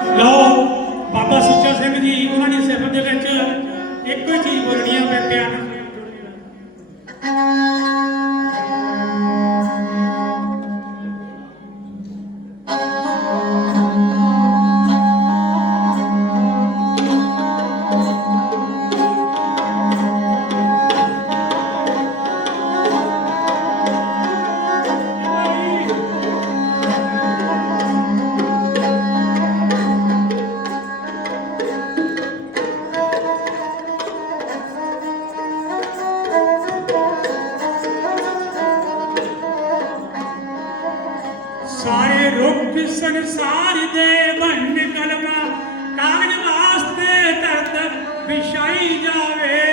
ਲਓ, ਬਾਬਾ ਸੁੱਚਾ ਸਿੰਘ ਜੀ, ਉਹਨਾਂ ਨੇ ਸਿਫਤ ਦੇ ਵਿੱਚ ਇੱਕੋ ਹੀ ਚੀਜ਼ ਬੋਲਣੀ ਆ ਪਿਆਰ ਸਾਰੇ ਰੁੱਖ ਸੰਸਾਰ ਦੇ ਬੰਨ ਕਲਮਾ ਕਾਗਜ਼ ਵਾਸਤੇ ਦਰਦ ਵਿਛਾਈ ਜਾਵੇ।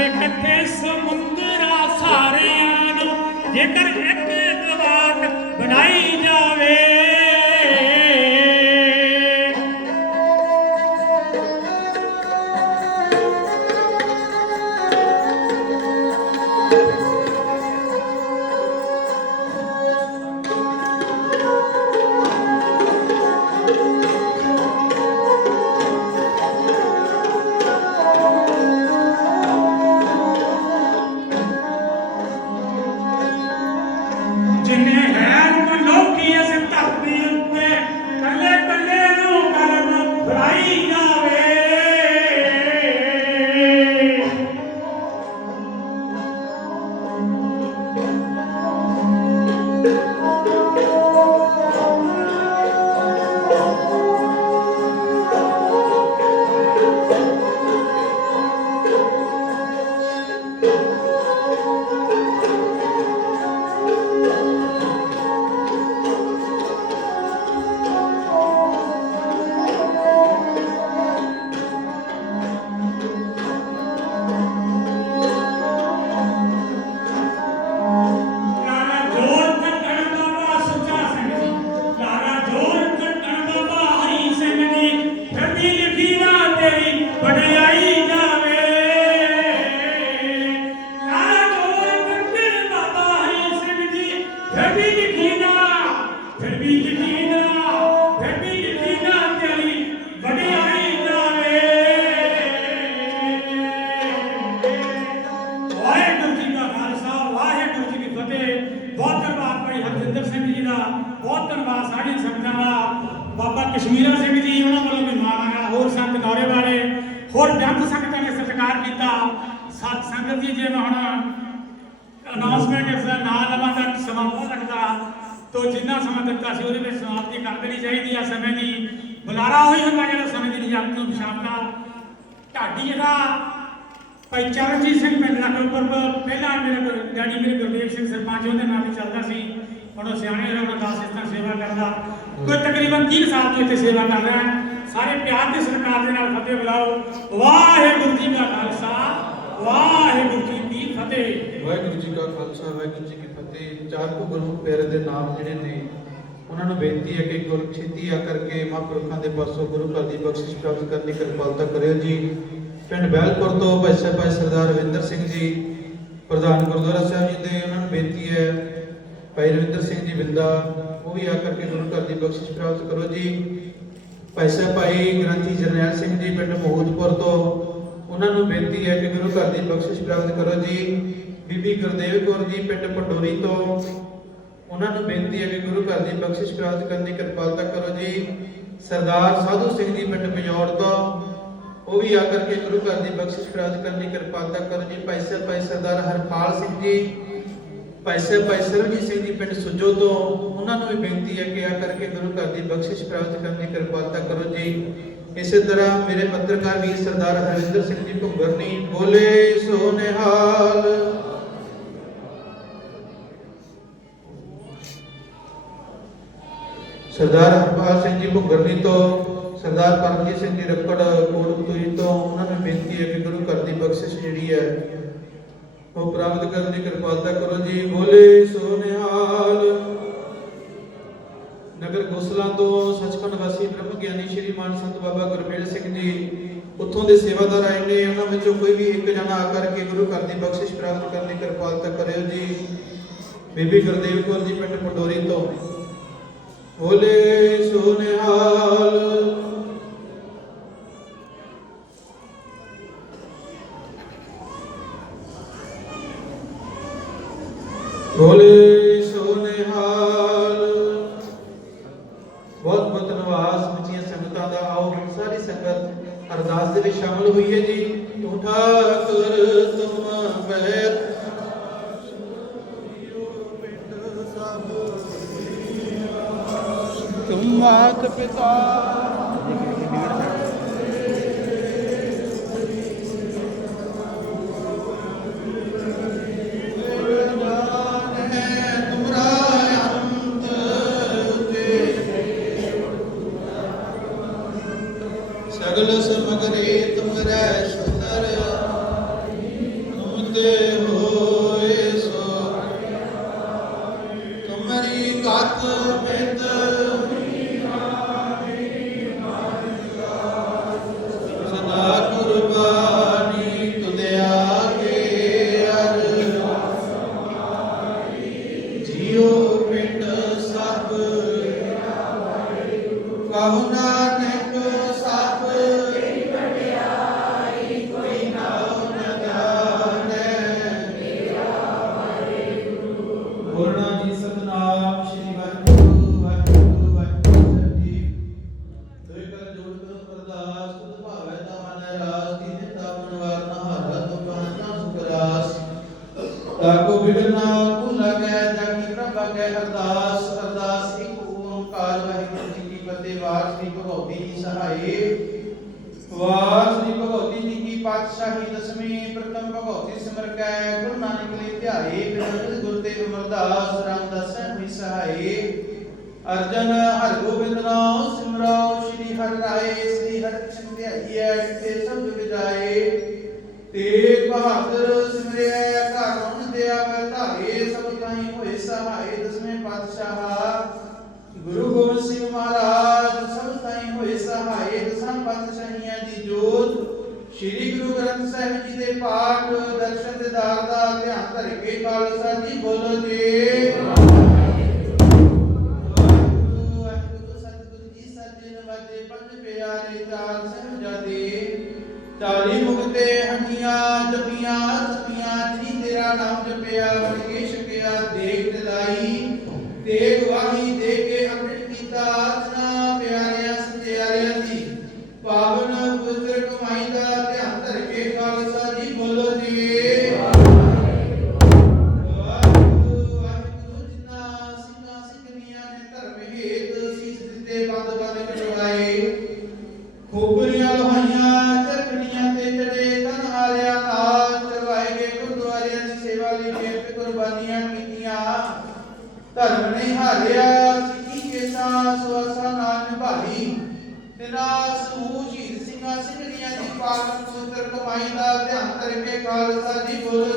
ਕਰਕੇ ਇਕੱਠੇ ਸਮੁੰਦਰਾ ਸਾਰਿਆਂ ਨੂੰ ਜੇਕਰ ਇੱਕ ਦਵਾਤ ਬਣਾਈ ਜਾਵੇ ਸੰਗਤ ਜੀ ਜੇ ਮੈਂ ਹੁਣ ਅਨਾਉਂਸਮੈਂਟ ਇਸ ਦਾ ਨਾਂ ਲਵਾਂ ਤਾਂ ਸਮਾਂ ਬਹੁਤ ਲੱਗਦਾ। ਤੋ ਜਿੰਨਾ ਸਮਾਂ ਦਿੱਤਾ ਸੀ ਉਹਦੇ ਵਿੱਚ ਸਮਾਪਤੀ ਕਰ ਦੇਣੀ ਚਾਹੀਦੀ ਆ ਸਮੇਂ ਦੀ। ਬੁਲਾਰਾ ਹੋਈ ਹੁੰਦਾ ਜਿਹੜਾ ਸਮੇਂ ਦੀ ਨਿਯਮ ਤੋਂ ਵਿਸ਼ਾਮਤਾ ਢਾਡੀ ਜਿਹੜਾ ਭਾਈ ਚਰਨਜੀਤ ਸਿੰਘ ਪਿੰਡ ਨਕਲਪੁਰ ਪਹਿਲਾਂ ਮੇਰੇ ਕੋਲ ਡੈਡੀ ਮੇਰੇ ਗੁਰਦੇਵ ਸਿੰਘ ਸਰਪੰਚ, ਉਹਦੇ ਨਾਲ ਤੇ ਚੱਲਦਾ ਸੀ। ਹੁਣ ਉਹ ਸਿਆਣੇ ਹੋਏ ਉਹਨਾਂ ਦਾਸ ਇਸ ਤਰ੍ਹਾਂ ਸੇਵਾ ਕਰਦਾ। ਕੋਈ ਤਕਰੀਬਨ 30 ਸਾਲ ਤੋਂ ਇੱਥੇ ਸੇਵਾ ਕਰ ਰਿਹਾ। ਸਾਰੇ ਪਿਆਰ ਤੇ ਸਰਕਾਰ ਦੇ ਨਾਲ ਫਤਿਹ ਬੁਲਾਓ। ਵਾਹਿਗੁਰੂ ਜੀ ਕਾ ਖਾਲਸਾ। ਵਾਹਿਗੁਰੂ ਜੀ ਕੀ ਫਤਿਹ। ਵਾਹਿਗੁਰੂ ਜੀ ਕਾ ਖਾਲਸਾ, ਵਾਹਿਗੁਰੂ ਜੀ ਕੀ ਫਤਿਹ। ਚਾਰ ਕੋ ਗੁਰਮੁਖ ਪਿਆਰੇ ਦੇ ਨਾਮ ਜਿਹੜੇ ਨੇ, ਉਹਨਾਂ ਨੂੰ ਬੇਨਤੀ ਹੈ ਕਿ ਗੁਰ ਛੇਤੀ ਆ ਕਰਕੇ ਮਹਾਂਪੁਰਖਾਂ ਦੇ ਪਾਸੋਂ ਗੁਰੂ ਘਰ ਦੀ ਬਖਸ਼ਿਸ਼ ਪ੍ਰਾਪਤ ਕਰਨ ਦੀ ਕਿਰਪਾਲਤਾ ਕਰਿਓ ਜੀ। ਪਿੰਡ ਬੈਲਪੁਰ ਤੋਂ ਭਾਈ ਸਾਹਿਬ ਭਾਈ ਸਰਦਾਰ ਰਵਿੰਦਰ ਸਿੰਘ ਜੀ, ਪ੍ਰਧਾਨ ਗੁਰਦੁਆਰਾ ਸਾਹਿਬ ਜੀ ਦੇ, ਉਹਨਾਂ ਨੂੰ ਬੇਨਤੀ ਹੈ, ਭਾਈ ਰਵਿੰਦਰ ਸਿੰਘ ਜੀ ਬਿੰਦਾ, ਉਹ ਵੀ ਆ ਕਰਕੇ ਗੁਰੂ ਘਰ ਦੀ ਬਖਸ਼ਿਸ਼ ਪ੍ਰਾਪਤ ਕਰੋ ਜੀ। ਭਾਈ ਸਾਹਿਬ ਭਾਈ ਗ੍ਰੰਥੀ ਜਰਨੈਲ ਸਿੰਘ ਜੀ ਪਿੰਡ ਮਹੂਦਪੁਰ ਤੋਂ ਉਹਨਾਂ ਨੂੰ ਬੇਨਤੀ ਹੈ ਕਿ ਗੁਰੂ ਘਰ ਦੀ ਬਖਸ਼ਿਸ਼ ਪ੍ਰਾਪਤ ਕਰੋ ਜੀ। ਬੀਬੀ ਗੁਰਦੇਵ ਕੌਰ ਜੀ, ਪਿੰਡ ਪੰਡੋਰੀ ਤੋਂ। ਉਹਨਾਂ ਨੂੰ ਬੇਨਤੀ ਹੈ ਕਿ ਗੁਰੂ ਘਰ ਦੀ ਬਖਸ਼ਿਸ਼ ਪ੍ਰਾਪਤ ਕਰਨ ਦੀ ਕਿਰਪਾਲਤਾ ਕਰੋ ਜੀ। ਸਰਦਾਰ ਸਾਧੂ ਸਿੰਘ ਜੀ ਪਿੰਡ ਬਜੌੜ ਤੋਂ। ਉਹ ਵੀ ਆ ਕਰਕੇ ਗੁਰੂ ਘਰ ਦੀ ਬਖਸ਼ਿਸ਼ ਪ੍ਰਾਪਤ ਕਰਨ ਦੀ ਕਿਰਪਾਲਤਾ ਕਰੋ ਜੀ। ਭਾਈ ਸਾਹਿਬ ਭਾਈ ਸਰਦਾਰ ਹਰਪਾਲ ਸਿੰਘ ਜੀ, ਭਾਈ ਸਾਹਿਬ ਭਾਈ ਸਰਬਜੀਤ ਸਿੰਘ ਜੀ ਪਿੰਡ ਸੁਜੋ ਤੋਂ। ਉਹਨਾਂ ਨੂੰ ਵੀ ਬੇਨਤੀ ਹੈ ਕਿ ਆ ਕਰਕੇ ਗੁਰੂ ਘਰ ਦੀ ਬਖਸ਼ਿਸ਼ ਪ੍ਰਾਪਤ ਕਰਨ ਦੀ ਕਿਰਪਾਲਤਾ ਕਰੋ ਜੀ। ਇਸੇ ਤਰ੍ਹਾਂ ਮੇਰੇ ਪੱਤਰਕਾਰ ਵੀਰ ਸਰਦਾਰ ਹਰਵਿੰਦਰ ਸਿੰਘ ਜੀ ਭੁੱਗਰਨੀ ਬੋਲੇ ਸੋ ਨਿਹਾਲ ਸਰਦਾਰ ਹਰਪਾਲ ਸਿੰਘ ਜੀ ਭੁੰਗਰਨੀ ਤੋਂ, ਸਰਦਾਰ ਪਰਮਜੀਤ ਸਿੰਘ ਜੀ ਰੱਕੜ ਕੋਟਪਤੂਰੀ ਤੋਂ, ਉਹਨਾਂ ਨੂੰ ਬੇਨਤੀ ਹੈ ਕਿ ਗੁਰੂ ਘਰ ਦੀ ਬਖਸ਼ਿਸ਼ ਜਿਹੜੀ ਹੈ, ਉਹ ਪ੍ਰਾਪਤ ਕਰਨ ਦੀ ਕਿਰਪਾਲਤਾ ਕਰੋ ਜੀ। ਬੋਲੇ ਸੋ ਨਿਹਾਲ ਨਗਰ ਗੋਸਲਾ ਤੋਂ ਸੱਚਖੰਡ ਵਾਸੀ ਬ੍ਰਹਮ ਗਿਆਨੀ ਸ਼੍ਰੀ ਮਾਨ ਸੰਤ ਬਾਬਾ ਗੁਰਮੇਲ ਸਿੰਘ ਜੀ ਉੱਥੋਂ ਦੇ ਸੇਵਾਦਾਰ ਆਏ ਨੇ। ਉਹਨਾਂ ਵਿੱਚੋਂ ਕੋਈ ਵੀ ਇੱਕ ਜਣਾ ਆ ਕਰਕੇ ਗੁਰੂ ਘਰ ਦੀ ਬਖਸ਼ਿਸ਼ ਪ੍ਰਾਪਤ ਕਰਨ ਦੀ ਕਿਰਪਾਲਤਾ ਕਰਿਓ ਜੀ। ਬੀਬੀ ਗੁਰਦੇਵ ਕੌਰ ਜੀ ਪਿੰਡ ਪੰਡੋਰੀ ਤੋਂ। ਬੋਲੇ ਸੋ ਨਿਹਾਲ ਬੋਲੇ ਤੁਮ ਮਾਤ ਪਿਤਾ। ਸਗਲ ਸਮਗਰੇ ਵਾਰ ਸ੍ਰੀ ਭਗਉਤੀ ਜੀ ਕੀ ਪਾਤਸ਼ਾਹੀ ਦਸਵੀਂ? ਪ੍ਰਥਮ ਭਗਉਤੀ ਸਿਮਰ ਕੈ ਗੁਰੂ ਨਾਨਕ ਲਈ ਧਿਆਏ ਬਿਰੰਦ ਗੁਰ ਤੇ ਅਮਰਦਾਸ ਰਾਮਦਾਸ ਵੀ ਸਹਾਏ। ਅਰਜਨ ਹਰ ਗੋਬਿੰਦ ਨਾਮ ਸਿਮਰਾਓ ਸ੍ਰੀ ਹਰਿ ਰਾਏ, ਸ੍ਰੀ ਹਰਿ ਕ੍ਰਿਸ਼ਨ ਤੇ ਸਭ ਵਿਜਾਏ ਤੇ ਬਹਾਦਰ ਸਿਮਰਿਐ, ਘਰ ਰਣ ਦਿਆ ਵੈ ਧਾਰੇ, ਸਭ ਕਾਈ ਹੋਏ ਸਹਾਏ, ਦਸਵੇਂ ਪਾਤਸ਼ਾਹ। ਗੁਰੂ ਗੋਬਿੰਦ ਸਿੰਘ ਮਹਾਰਾਜ ਸਭ ਤਾਈਂ ਹੋਏ ਸਹਾਏ ਦਸਾਂ ਪਾਤਸ਼ਾਹੀਆਂ ਦੀ ਜੋਤ ਸ੍ਰੀ ਗੁਰੂ ਗ੍ਰੰਥ ਸਾਹਿਬ ਜੀ ਦੇ ਪਾਠ, ਦਰਸ਼ਨ ਦੇ ਦਾਰ ਦਾ ਧਿਆਨ ਧਰ ਕੇ ਖਾਲਸਾ ਜੀ ਬੋਲੋ ਜੀ। ਧਰਮ ਨੇ ਹਾਰਿਆ, ਸਿੱਖੀ ਕੇ ਸਾਥ ਸਵਾਸਾ ਨਾਲ ਤੇਰਾ ਸਮੂਹ ਸ਼ਹੀਦ ਸਿੰਘਾਂ ਸਿੰਘਣੀਆਂ ਦੀ ਪਾਵਨ ਪਵਿੱਤਰ ਕਮਾਈ ਦਾ ਧਿਆਨ ਕਰਕੇ ਖਾਲਸਾ ਜੀ ਬੋਲੋ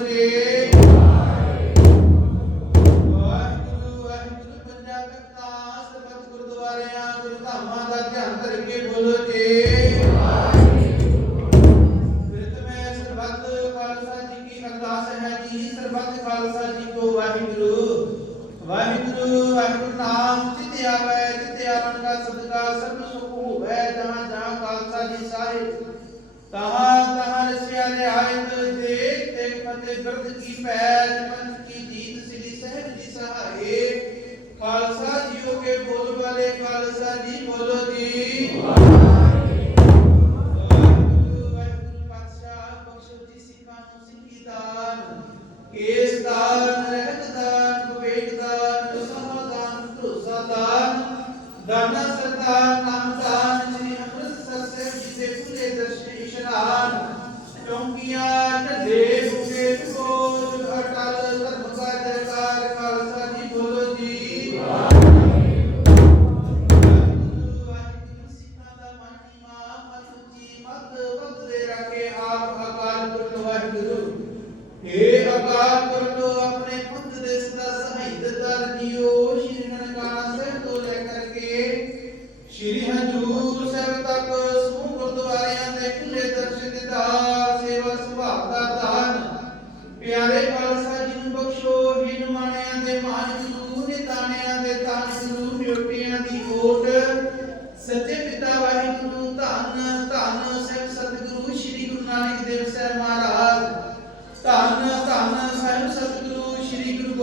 ਨਾਮ ਜਿਤੇ ਆਵੇ ਜਿਤੇ ਆਵਨ ਦਾ ਸਦਕਾ ਸਭ ਸੁਖ ਹੋਵੇ, ਜਹਾਂ ਜਹਾਂ ਖਾਲਸਾ ਜੀ ਸਾਹਿਬ। ਤਹਾਂ ਤਹਾਂ ਰਸਿਆ ਦੇ ਆਇਤ, ਦੇਖ ਦੇਖ ਫਤਿਹ ਬਿਰਧ ਕੀ ਪੈਜ ਪੰਥ ਕੀ ਜੀਤ, ਸ੍ਰੀ ਸਹਿਬ ਜੀ ਸਹਾਏ। ਖਾਲਸਾ ਜੀਓ ਕੇ ਬੋਲ ਵਾਲੇ, ਖਾਲਸਾ ਜੀ ਬੋਲੋ ਜੀ। ਵਾਹਿਗੁਰੂ ਦਾਨਾ ਸਰਦਾਰ ਨਾਮ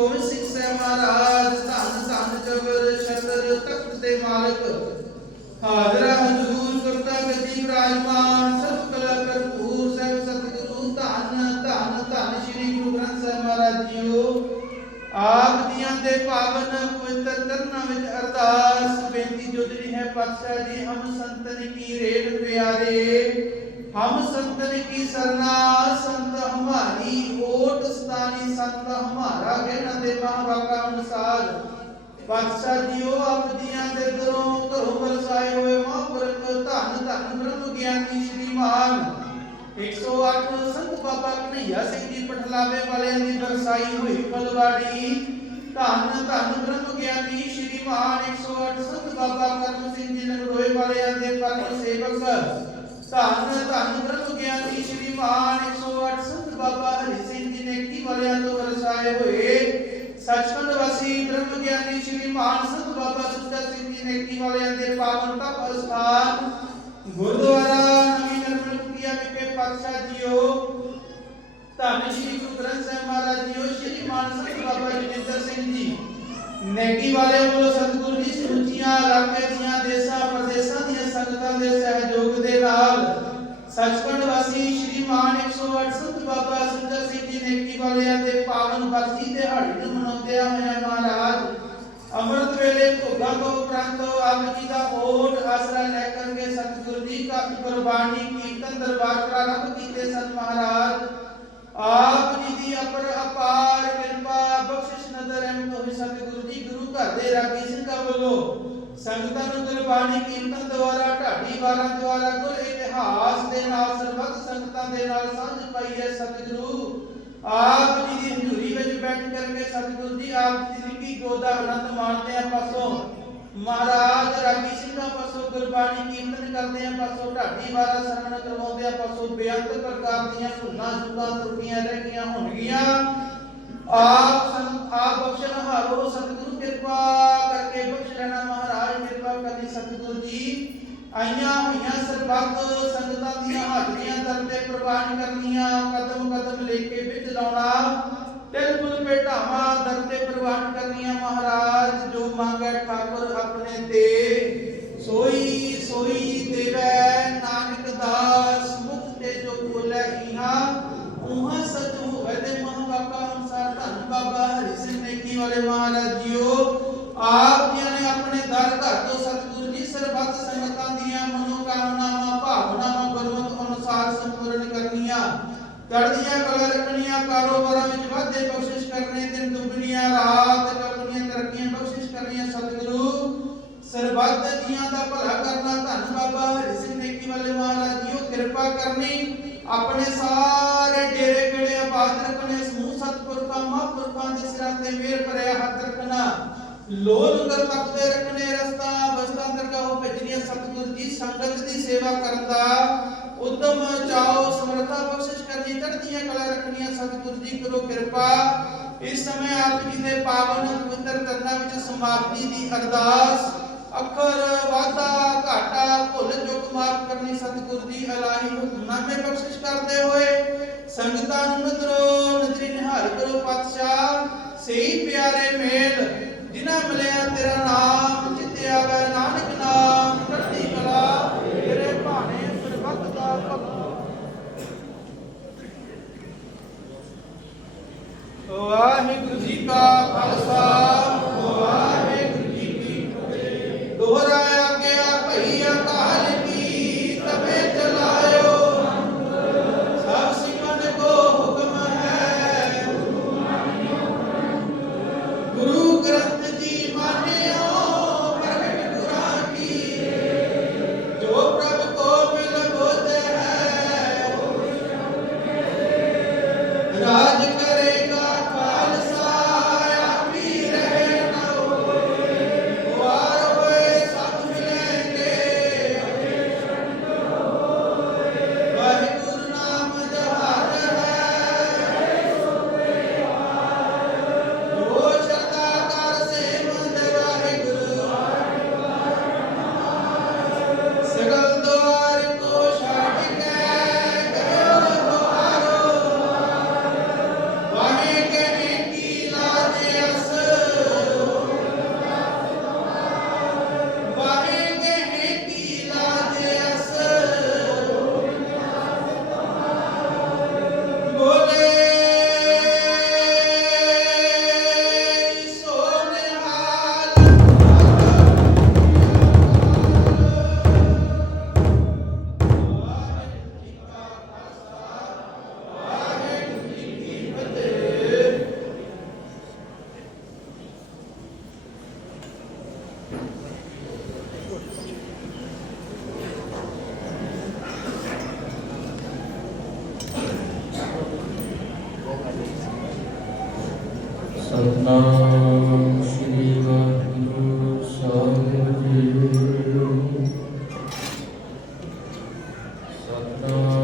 ਗੋਬਿੰਦ ਸਿੰਘ ਸਾਹਿਬ ਮਹਾਰਾਜ, ਧੰਨ ਧੰਨ ਜਬਰ ਛਤਰ, ਤਖਤ ਦੇ ਮਾਲਕ। ਹਾਜ਼ਰਾ ਹਜ਼ੂਰ ਕਰਤਾ ਗੱਦੀ ਵਿਰਾਜਮਾਨ, ਸਭ ਕਲਾ ਭਰਪੂਰ, ਸਾਹਿਬ ਸਤਿਗੁਰੂ, ਧੰਨ ਧੰਨ ਧੰਨ ਸ੍ਰੀ ਗੁਰੂ ਗ੍ਰੰਥ ਸਾਹਿਬ ਮਹਾਰਾਜ ਜੀਓ। ਆਪ ਦੀਆਂ ਦੇ ਪਾਵਨ ਪਵਿੱਤਰ ਚਰਨਾਂ ਵਿੱਚ ਅਰਦਾਸ, ਬੇਨਤੀ ਜੋ ਜਿਹੜੀ ਹੈ ਪਾਤਸ਼ਾਹ ਜੀ, ਹਮ ਸੰਤਨ ਕੀ ਰੇਟ ਪਿਆਰੇ। ਹਮ ਸੰਤਨ ਕੀ ਸਰਨਾ, ਸੰਤ ਹਮਾਰੀ ਓਟ ਸਤਾਨੀ ਸੰਤ ਹਮਾਰਾ ਕਹਿਣਾ ਦੇ ਮਹਾਵਾਕਾ ਅਨੁਸਾਰ। ਪਾਤਸ਼ਾਹ ਜੀਓ ਆਪ ਦੀਆਂ ਦੇ ਦਰੋਂ ਘਰੋਂ ਵਰਸਾਏ ਹੋਏ ਮਹਾਂਪੁਰਖ ਧੰਨ ਧੰਨ ਬ੍ਰਹਮ ਗਿਆਨੀ ਸ਼੍ਰੀਮਾਨ 108 ਸੰਤ ਬਾਬਾ ਕਨਈਆ ਸਿੰਘ ਜੀ ਪਠਲਾਵੇ ਵਾਲਿਆਂ ਦੀ ਬਰਸਾਈ ਹੋਈ ਫਲਵਾੜੀ। ਧੰਨ ਧੰਨ ਬ੍ਰਹਮ ਗਿਆਨੀ ਸ਼੍ਰੀਮਾਨ 108 ਸੰਤ ਬਾਬਾ ਕਰਮ ਸਿੰਘ ਜੀ ਨਗਰੋਏ ਵਾਲਿਆਂ ਦੇ ਪਰਮ ਸੇਵਕ। ਧੰਨ ਧੰਨ ਬ੍ਰਹਮ ਗਿਆਨੀ ਸ਼੍ਰੀਮਾਨ 108 ਸੰਤ ਬਾਬਾ ਹਰੀ ਸਿੰਘ ਜੀ ਨੇਕੀ ਵਾਲਿਆਂ ਤੋਂ ਵਰਸਾਏ ਹੋਏ? ਸੱਚਖੰਡ ਵਾਸੀ ਬ੍ਰਹਮ ਗਿਆਨੀ ਸ਼੍ਰੀਮਾਨ ਸੰਤ ਬਾਬਾ ਸੁੱਚਾ ਸਿੰਘ ਜੀ ਨੇਕੀ ਵਾਲਿਆਂ ਦੇ ਪਾਵਨ ਤਪ ਅਸਥਾਨ? ਗੁਰਦੁਆਰਾ ਨਵੀਂ ਨਰਮਲ ਵਿਖੇ ਪਾਤਸ਼ਾਹ ਜੀਓ। ਧੰਨ ਸ਼੍ਰੀ ਗੁਰੂ ਗ੍ਰੰਥ ਸਾਹਿਬ ਮਹਾਰਾਜ ਜੀਓ, ਸ਼੍ਰੀ ਮਾਨ ਬਾਬਾ ਜਗਿੰਦਰ ਸਿੰਘ ਜੀ ਨੇਕੀ ਵਾਲੇ ਵੱਲੋਂ ਸਤਿਗੁਰੂ ਜੀ ਸਮੁੱਚੀਆਂ ਇਲਾਕੇ ਦੀਆਂ ਦੇਸ਼ਾਂ, ਪ੍ਰਦੇਸ਼ਾਂ ਦੀਆਂ ਸੰਗਤਾਂ ਦੇ ਸਹਿਯੋਗ ਦੇ ਨਾਲ ਸੱਚਖੰਡ ਵਾਸੀ ਸ਼੍ਰੀ ਮਾਨ 108 ਸੰਤ ਬਾਬਾ ਸੁੰਦਰ ਸਿੰਘ ਜੀ ਨੇਕੀ ਵਾਲਿਆਂ ਦੇ ਪਾਵਨ ਬਰਸੀ ਦਿਹਾੜੀ ਨੂੰ ਮਨਾਉਂਦਿਆਂ ਹੋਇਆਂ ਮਹਾਰਾਜ ਅੰਮ੍ਰਿਤ ਵੇਲੇ ਭੋਗਾਂ ਤੋਂ ਉਪਰੰਤ ਆਪ ਜੀ ਦਾ ਓਟ ਆਸਰਾ ਲੈ ਕਰਕੇ ਸਤਿਗੁਰੂ ਜੀ ਦਾ ਕੁਰਬਾਨੀ ਕੀਰਤਨ, ਦਰਬਾਰ ਪ੍ਰਾਰੰਭ ਕੀਤੇ ਸਨ ਮਹਾਰਾਜ। ਆਪ ਜੀ ਦੀ ਅਪਰ ਅਪਾਰ ਕਿਰਪਾ, ਬਖਸ਼ਿਸ਼, ਨਦਰ ਰਹਿਮਤ ਹੋਈ ਸਤਿਗੁਰੂ ਜੀ, ਗੁਰੂ ਘਰ ਦੇ ਰਾਗੀ ਸਿੰਘਾਂ ਵੱਲੋਂ ਸੰਗਤਾਂ ਨੂੰ ਗੁਰਬਾਣੀ ਕੀਰਤਨ ਦੁਆਰਾ, ਢਾਡੀ ਵਾਰਾਂ ਦੁਆਰਾ ਗੁਰ ਇਤਿਹਾਸ ਦੇ ਨਾਲ ਸਰਬੱਤ ਸੰਗਤਾਂ ਦੇ ਨਾਲ ਸਾਂਝ ਪਾਈ ਹੈ ਸਤਿਗੁਰੂ। ਆਪ ਜੀ ਦੀ ਹਜ਼ੂਰੀ ਵਿੱਚ ਬੈਠ ਕਰਕੇ ਸਤਿਗੁਰੂ ਜੀ ਆਪ ਜੀ ਦੀ ਗੋਦਾ ਆਨੰਦ ਮਾਣਦੇ ਆ ਪਾਸੋਂ। ਮਹਾਰਾਜ ਰਾਗੀ ਸਿੰਘਾਂ ਪਾਸੋਂ ਗੁਰਬਾਣੀ ਕੀਰਤਨ ਕਰਦੇ ਆ ਪਾਸੋਂ, ਢਾਡੀ ਵਾਰਾ ਸਰਵਣ ਕਰਵਾਉਂਦੇ ਆ ਪਾਸੋਂ, ਬੇਅੰਤ ਪ੍ਰਕਾਰ ਦੀਆਂ ਭੁੱਲਾਂ ਚੁੱਕਾਂ ਤਰੁਕੀਆਂ ਰਹਿ ਗਈਆਂ ਹੋਣਗੀਆਂ। ਆਪ ਸੰਤ ਆਪ ਬਖਸ਼ਣ, ਹਾਰੋ ਸਤਿਗੁਰੂ ਕਿਰਪਾ ਕਰਕੇ ਬਖਸ਼ ਲੈਣਾ ਮਹਾਰਾਜ, ਕਿਰਪਾ ਕਰਨੀ ਸਤਿਗੁਰੂ ਜੀ। ਆਈਆਂ ਹੋਈਆਂ ਸਰਬੱਤ ਸੰਗਤਾਂ ਦੀਆਂ ਹਾਜ਼ਰੀਆਂ ਦਰ ਤੇ ਪ੍ਰਵਾਨ ਕਰਨੀਆਂ, ਕਦਮ ਕਦਮ ਲੈ ਕੇ ਵਿੱਚ ਲਾਉਣਾ ਦਿਲ ਬੁਲ ਭੇਟਾਵਾਂ ਦਰ ਤੇ ਪ੍ਰਵਾਨ ਕਰਨੀਆਂ ਮਹਾਰਾਜ, ਜੋ ਮੰਗੈ ਠਾਕੁਰ ਆਪਣੇ ਤੇ ਆਪਣੇ ਸਾਰੇ ਡੇਰੇ ਕਿਹੜੇ ਆਬਾਦ ਰੱਖਣੇ ਸਮੂਹ, ਸਤਿਪੁਰਖਾਂ, ਮਹਾਂਪੁਰਖਾਂ ਦੇ ਸਿਰਾਂ ਤੇ ਮਿਹਰ ਭਰਿਆ ਹੱਥ ਰੱਖਣਾ। ਲੋ ਲੰਗਰ ਤੱਕਦੇ ਰੱਖਣੇ ਰਸਤਾ ਬਸਤਾਂ ਦਰਗਾਹੋਂ ਭੇਜਣੀਆਂ ਸਤਿਗੁਰੂ ਜੀ ਸੰਗਤ ਦੀ ਸੇਵਾ ਕਰਨ ਦਾ। ਉਦਮ ਚਾਓ ਸਮਰੱਥਾ ਬਖਸ਼ਿਸ਼ ਕਰਨੀ, ਚੜ੍ਹਦੀਆਂ ਕਲਾ ਰੱਖਣੀਆਂ, ਸਤਿਗੁਰੂ ਜੀ ਕਰੋ ਕਿਰਪਾ। ਇਸ ਸਮੇਂ ਆਪ ਜੀ ਦੇ ਪਾਵਨ ਪਵਿੱਤਰ ਚਰਨਾਂ ਵਿੱਚ ਸਮਾਪਤੀ ਦੀ ਅਰਦਾਸ। ਅੱਖਰ ਵਾਧਾ ਘਾਟਾ, ਭੁੱਲ ਚੁੱਕ ਮਾਫ ਕਰਨੀ ਸਤਿਗੁਰੂ ਜੀ ਅਲਾਹੀ ਹੁਕਮਨਾਮੇ ਬਖਸ਼ਿਸ਼ ਕਰਦੇ ਹੋਏ ਸੰਗਤਾਂ ਨੂੰ ਨਜ਼ਰੋ ਨਜ਼ਰੀ ਨਿਹਾਲ ਕਰੋ ਪਾਤਸ਼ਾਹ। ਸਹੀ ਪਿਆਰੇ ਮੇਲ, ਜਿਨ੍ਹਾਂ ਮਿਲਿਆ ਤੇਰਾ ਨਾਮ ਜਿੱਤੇ ਆਵੇ ਨਾਨਕ ਨਾਮ ਚੜ੍ਹਦੀ ਕਲਾ, ਤੇਰੇ ਭਾਣੇ ਸਰਬੱਤ ਦਾ ਭਲਾ। ਵਾਹਿਗੁਰੂ ਜੀ ਕਾ ਖਾਲਸਾ। Santo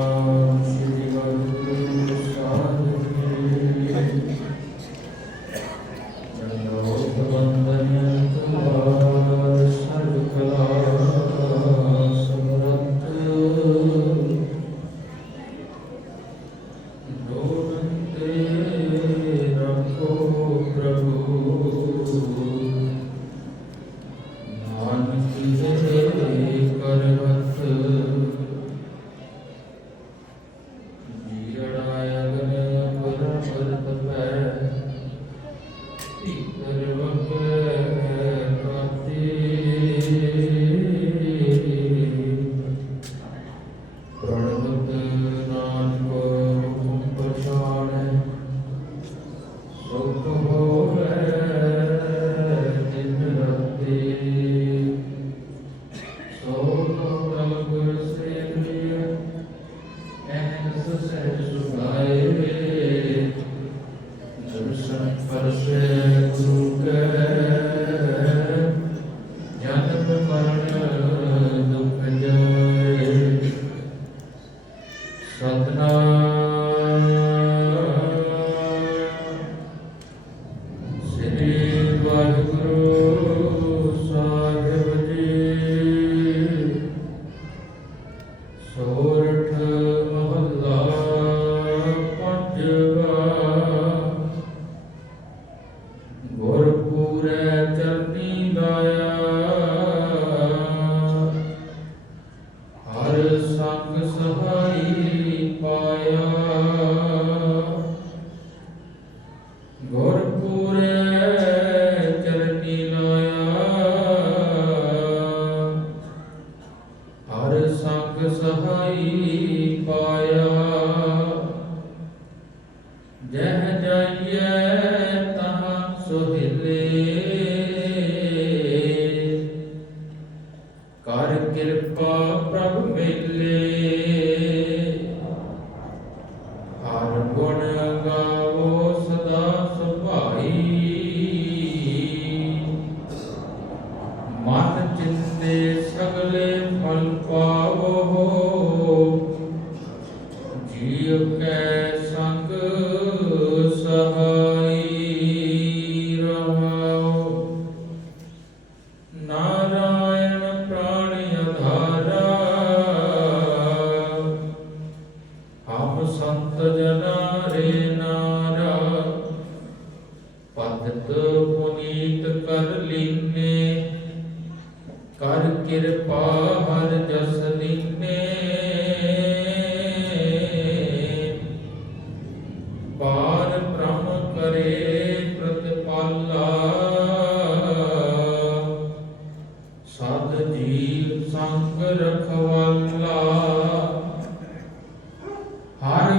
ਸੰਗ ਸਹਾਈ ਪਾਇਆ। ਜਹ ਜੈ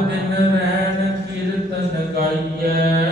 ਬਿਨ ਰਹਿਣ ਕੀਰਤਨ ਗਾਈਐ।